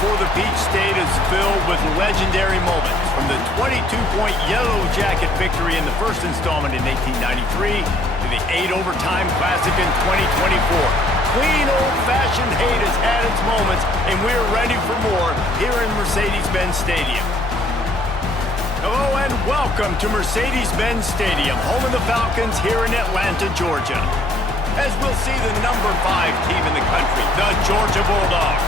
for the Peach State is filled with legendary moments, from the 22-point Yellow Jacket victory in the first installment in 1893 to the 8-overtime Classic in 2024. Clean, old-fashioned hate has had its moments, and we're ready for more here in Mercedes-Benz Stadium. Hello and welcome to Mercedes-Benz Stadium, home of the Falcons here in Atlanta, Georgia. As we'll see the number 5 team in the country, the Georgia Bulldogs,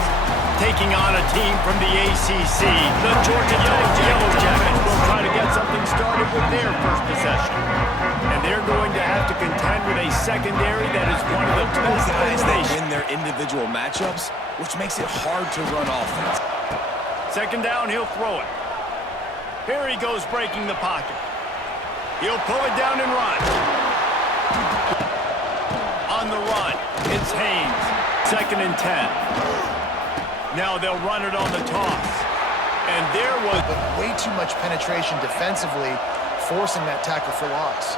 taking on a team from the ACC, the Georgia Yellow Jackets will try to get something started with their first possession. And they're going to have to contend with a secondary that is one of the best guys in the that nation. win their individual matchups, which makes it hard to run offense. Second down, he'll throw it. Here he goes breaking the pocket. He'll pull it down and run. On the run, it's Haynes. 2nd and 10. Now they'll run it on the toss. And there was way too much penetration defensively, forcing that tackle for loss.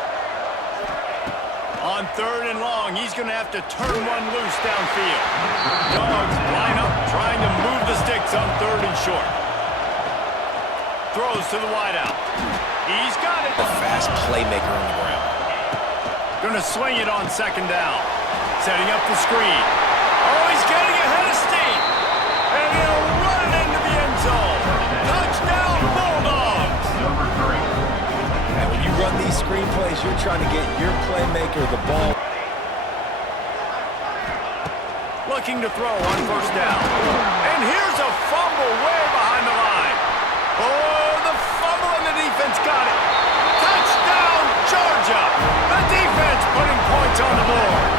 On 3rd and long, he's going to have to turn one loose downfield. Dogs line up, trying to move the sticks on 3rd and short. Throws to the wideout. He's got it. A fast playmaker on the ground. Going to swing it on 2nd down. Setting up the screen. Oh, he's getting ahead of steam. And he'll run it into the end zone. Touchdown, Bulldogs. And when you run these screen plays, you're trying to get your playmaker the ball. Looking to throw on 1st down. And here's a fumble way behind the line. Oh, the fumble and the defense got it. Touchdown, Georgia. The defense putting points on the board.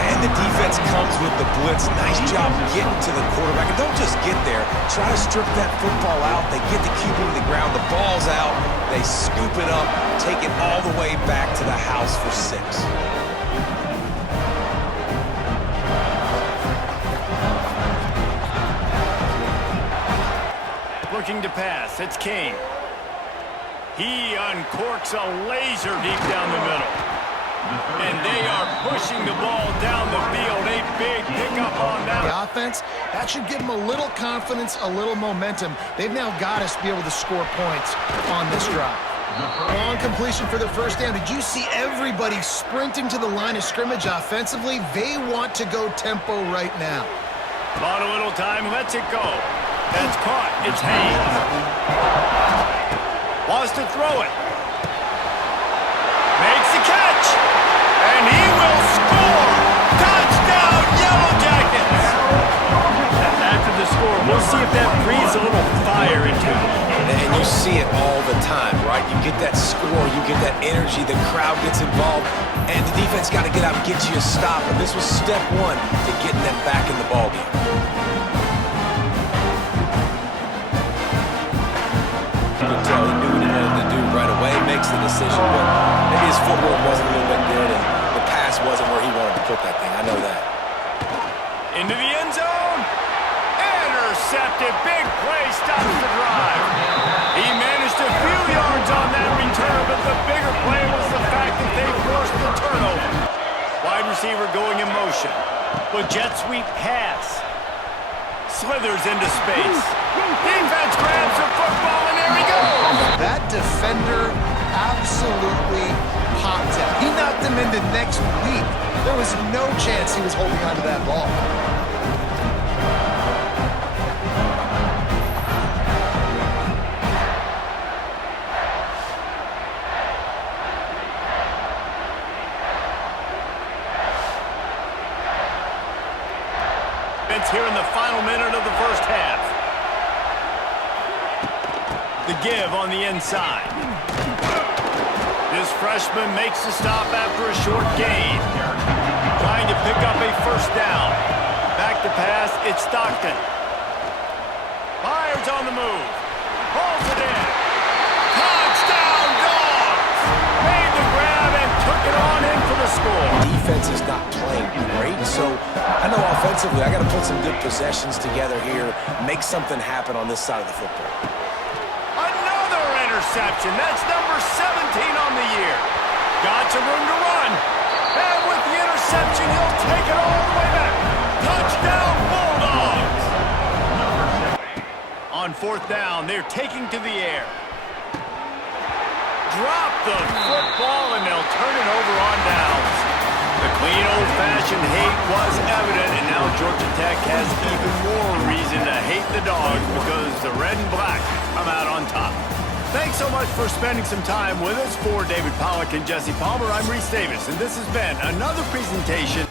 And the defense comes with the blitz. Nice job getting to the quarterback. And don't just get there. Try to strip that football out. They get the QB to the ground. The ball's out. They scoop it up, take it all the way back to the house for 6. Looking to pass, it's King. He uncorks a laser deep down the middle. And they are pushing the ball down the field. A big pickup on that. The offense, that should give them a little confidence, a little momentum. They've now got us to be able to score points on this drive. Long completion for the 1st down. Did you see everybody sprinting to the line of scrimmage offensively? They want to go tempo right now. Bought a little time, lets it go. That's caught. It's Haynes. Wants to throw it. Makes the catch. And he will score. Touchdown, Yellow Jackets. After the score, we'll see if that breathes a little fire into it. And you see it all the time, right? You get that score, you get that energy, the crowd gets involved, and the defense got to get out and get you a stop. And this was step 1 to getting them back in the ballgame. You can tell he knew what he wanted to do right away, makes the decision, but maybe his footwork wasn't a little bit good, and the pass wasn't where he wanted to put that thing. I know that. Into the end zone. Intercepted. Big play stops the drive. He managed a few yards on that return, but the bigger play was the fact that they forced the turnover. Wide receiver going in motion. With jet sweep pass. Slithers into space. Defense grabs the football, and there he goes. That defender absolutely popped out. He knocked him into next week. There was no chance he was holding on to that ball. Here in the final minute of the 1st half. The give on the inside. This freshman makes the stop after a short gain. Trying to pick up a 1st down. Back to pass, it's Stockton. Fires on the move. Pulls it in. Touchdown, Dogs! Made the grab and took it on in for the score. Defense is not playing great, so I know offensively I got to put some good possessions together here, make something happen on this side of the football. Another interception. That's number 17 on the year. Got some room to run. And with the interception, he'll take it all the way back. Touchdown, Bulldogs! fourth down. They're taking to the air. Drop the football, and they'll turn it over on downs. The clean, old-fashioned hate was evident, and now Georgia Tech has even more reason to hate the Dogs because the red and black come out on top. Thanks so much for spending some time with us. For David Pollack and Jesse Palmer, I'm Reese Davis, and this has been another presentation.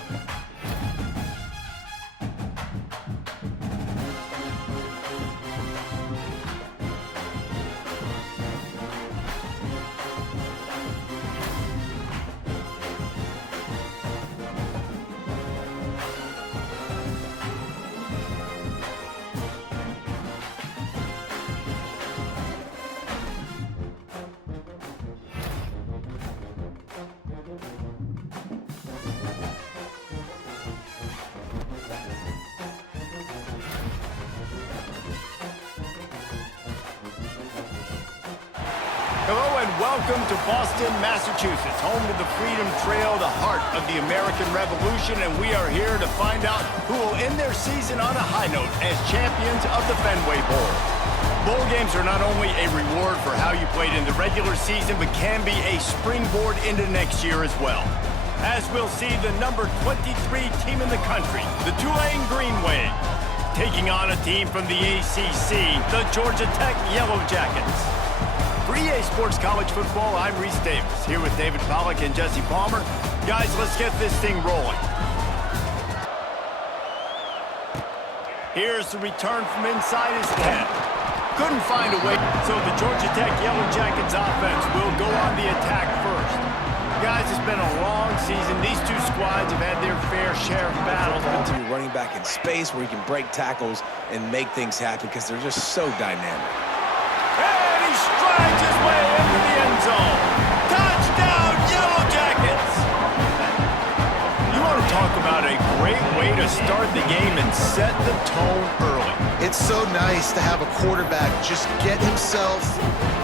Hello and welcome to Boston, Massachusetts, home to the Freedom Trail, the heart of the American Revolution, and we are here to find out who will end their season on a high note as champions of the Fenway Bowl. Bowl games are not only a reward for how you played in the regular season, but can be a springboard into next year as well. As we'll see, the number 23 team in the country, the Tulane Green Wave, taking on a team from the ACC, the Georgia Tech Yellow Jackets. For EA Sports College Football, I'm Reese Davis, here with David Pollack and Jesse Palmer. Guys, let's get this thing rolling. Here's the return from inside his 10. Couldn't find a way, so the Georgia Tech Yellow Jackets offense will go on the attack first. Guys, it's been a long season. These two squads have had their fair share of battles. To be running back in space where you can break tackles and make things happen because they're just so dynamic. Strides his way into the end zone. Touchdown, Yellow Jackets! You want to talk about a great way to start the game and set the tone early. It's so nice to have a quarterback just get himself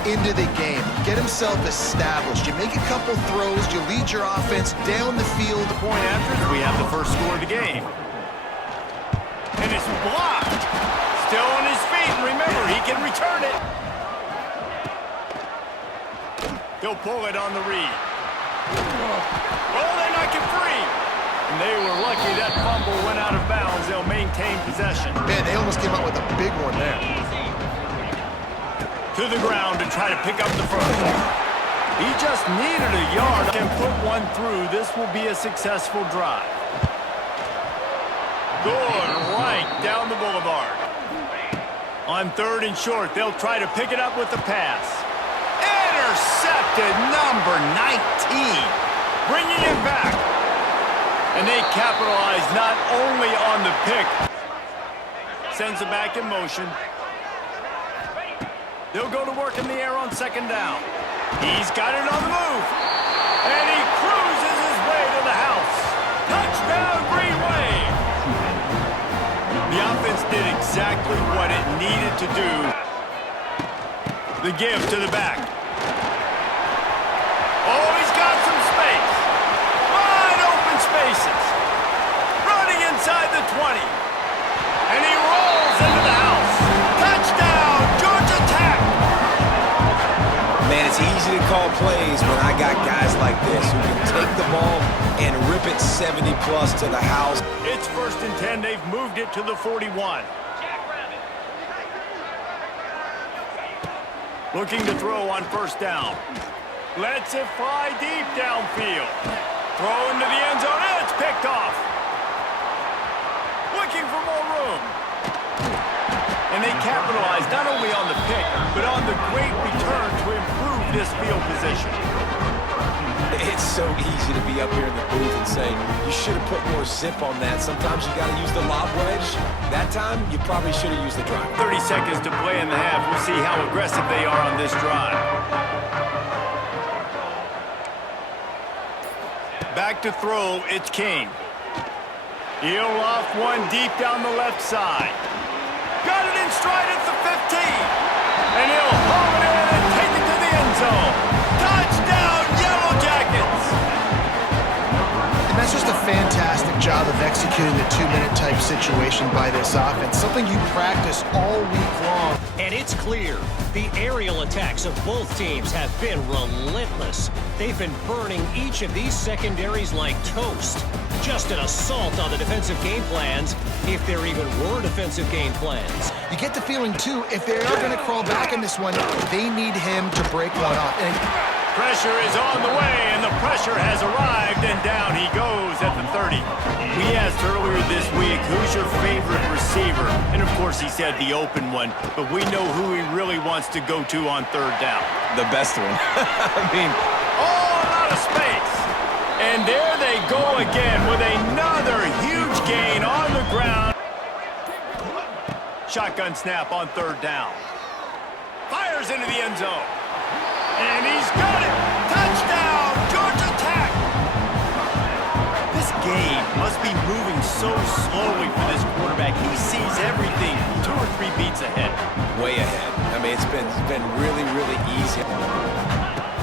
into the game, get himself established. You make a couple throws, you lead your offense down the field. Point after, we have the first score of the game. And it's blocked. Still on his feet, and remember, he can return it. He'll pull it on the read. Oh, they knock it free. And they were lucky that fumble went out of bounds. They'll maintain possession. Man, they almost came out with a big one there. To the ground to try to pick up the first. He just needed a yard and put one through. This will be a successful drive. Good right down the boulevard. On third and short, they'll try to pick it up with the pass. Intercepted, number 19. Bringing it back. And they capitalize not only on the pick. Sends it back in motion. They'll go to work in the air on second down. He's got it on the move. And he cruises his way to the house. Touchdown, Green Wave. The offense did exactly what it needed to do. The give to the back. Oh, he's got some space. Wide open spaces. Running inside the 20. And he rolls into the house. Touchdown, Georgia Tech. Man, it's easy to call plays when I got guys like this who can take the ball and rip it 70-plus to the house. It's 1st and 10. They've moved it to the 41. Looking to throw on first down. Lets it fly deep downfield. Throw into the end zone, and it's picked off. Looking for more room. And they capitalize not only on the pick, but on the great return to improve this field position. It's so easy to be up here in the booth and say, you should have put more zip on that. Sometimes you got to use the lob wedge. That time, you probably should have used the drive. 30 seconds to play in the half. We'll see how aggressive they are on this drive. Back to throw, it's King. He'll loft one deep down the left side. Got it in stride at the 15. And he'll haul it in and take it to the end zone. Touchdown, Yellow Jackets! And that's just a fantastic job job of executing the 2-minute type situation by this offense, something you practice all week long. And it's clear, the aerial attacks of both teams have been relentless. They've been burning each of these secondaries like toast. Just an assault on the defensive game plans, if there even were defensive game plans. You get the feeling, too, if they are going to crawl back in this one, they need him to break one off. Pressure is on the way, and the pressure has arrived, and down he goes at the 30. We asked earlier this week, who's your favorite receiver? And, of course, he said the open one, but we know who he really wants to go to on third down. The best one. I mean, all out of space. And there they go again with another huge gain on the ground. Shotgun snap on third down. Fires into the end zone. And he's got it! Touchdown! Georgia Tech! This game must be moving so slowly for this quarterback. He sees everything 2 or 3 beats ahead. way ahead. I mean, it's been really, really easy.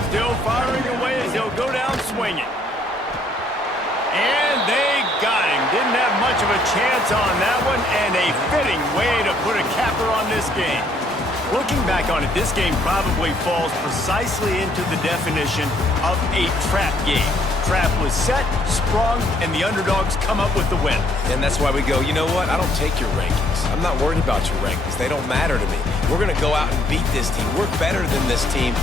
Still firing away as he'll go down swinging. And they got him. Didn't have much of a chance on that one, and a fitting way to put a capper on this game. Looking back on it, this game probably falls precisely into the definition of a trap game. Trap was set, sprung, and the underdogs come up with the win. And that's why we go, you know what? I don't take your rankings. I'm not worried about your rankings. They don't matter to me. We're going to go out and beat this team. We're better than this team.